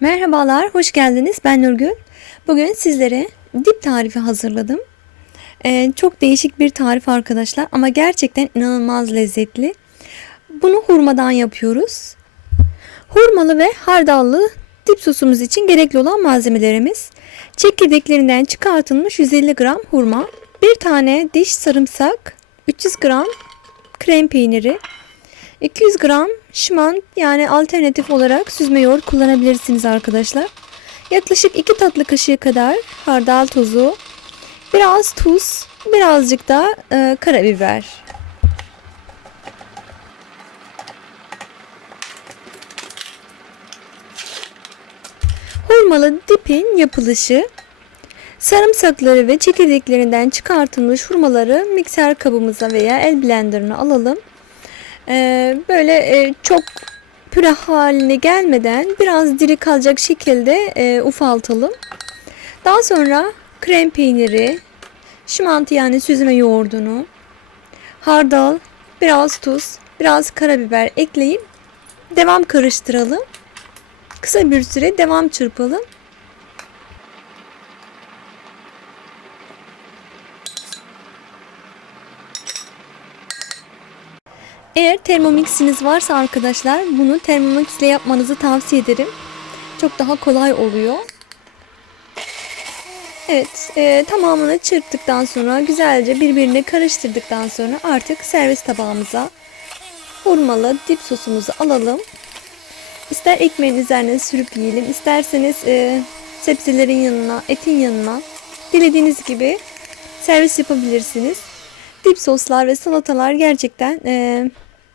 Merhabalar, hoş geldiniz. Ben Nurgül. Bugün sizlere dip tarifi hazırladım. Ee, çok değişik bir tarif arkadaşlar ama gerçekten inanılmaz lezzetli. Bunu hurmadan yapıyoruz. Hurmalı ve hardallı dip sosumuz için gerekli olan malzemelerimiz. Çekirdeklerinden çıkartılmış 150 gram hurma, bir tane diş sarımsak, 300 gram krem peyniri, 200 gram şıman yani alternatif olarak süzme yoğurt kullanabilirsiniz arkadaşlar. Yaklaşık 2 tatlı kaşığı kadar hardal tozu, biraz tuz, birazcık da e, karabiber. Hurmalı dipin yapılışı Sarımsakları ve çekirdeklerinden çıkartılmış hurmaları mikser kabımıza veya el blenderına alalım. Ee, böyle e, çok püre haline gelmeden biraz diri kalacak şekilde e, ufaltalım. Daha sonra krem peyniri, şimanti yani süzme yoğurdunu, hardal, biraz tuz, biraz karabiber ekleyip devam karıştıralım. Kısa bir süre devam çırpalım. Eğer Thermomix'iniz varsa arkadaşlar bunu Thermomix yapmanızı tavsiye ederim. Çok daha kolay oluyor. Evet e, tamamını çırptıktan sonra güzelce birbirine karıştırdıktan sonra artık servis tabağımıza hurmalı dip sosumuzu alalım. İster ekmeğin üzerine sürüp yiyelim isterseniz e, sebzelerin yanına etin yanına dilediğiniz gibi servis yapabilirsiniz. Dip soslar ve salatalar gerçekten e,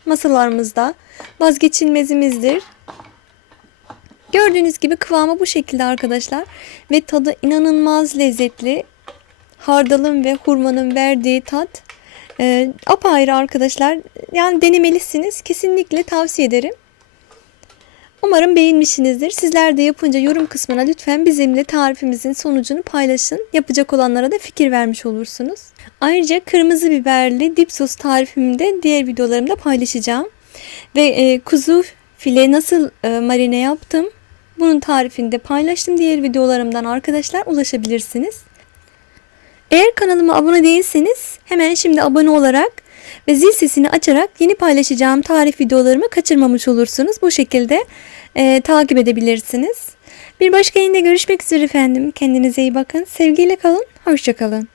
masalarımızda vazgeçilmezimizdir. Gördüğünüz gibi kıvamı bu şekilde arkadaşlar ve tadı inanılmaz lezzetli. Hardalın ve hurmanın verdiği tat e, apayrı arkadaşlar. Yani denemelisiniz. Kesinlikle tavsiye ederim. Umarım beğenmişsinizdir. Sizler de yapınca yorum kısmına lütfen bizimle tarifimizin sonucunu paylaşın. Yapacak olanlara da fikir vermiş olursunuz. Ayrıca kırmızı biberli dip sos tarifimi de diğer videolarımda paylaşacağım. Ve e, kuzu file nasıl e, marine yaptım bunun tarifini de paylaştım. Diğer videolarımdan arkadaşlar ulaşabilirsiniz. Eğer kanalıma abone değilseniz hemen şimdi abone olarak ve zil sesini açarak yeni paylaşacağım tarif videolarımı kaçırmamış olursunuz. Bu şekilde e, takip edebilirsiniz. Bir başka yayında görüşmek üzere efendim. Kendinize iyi bakın. Sevgiyle kalın. Hoşçakalın.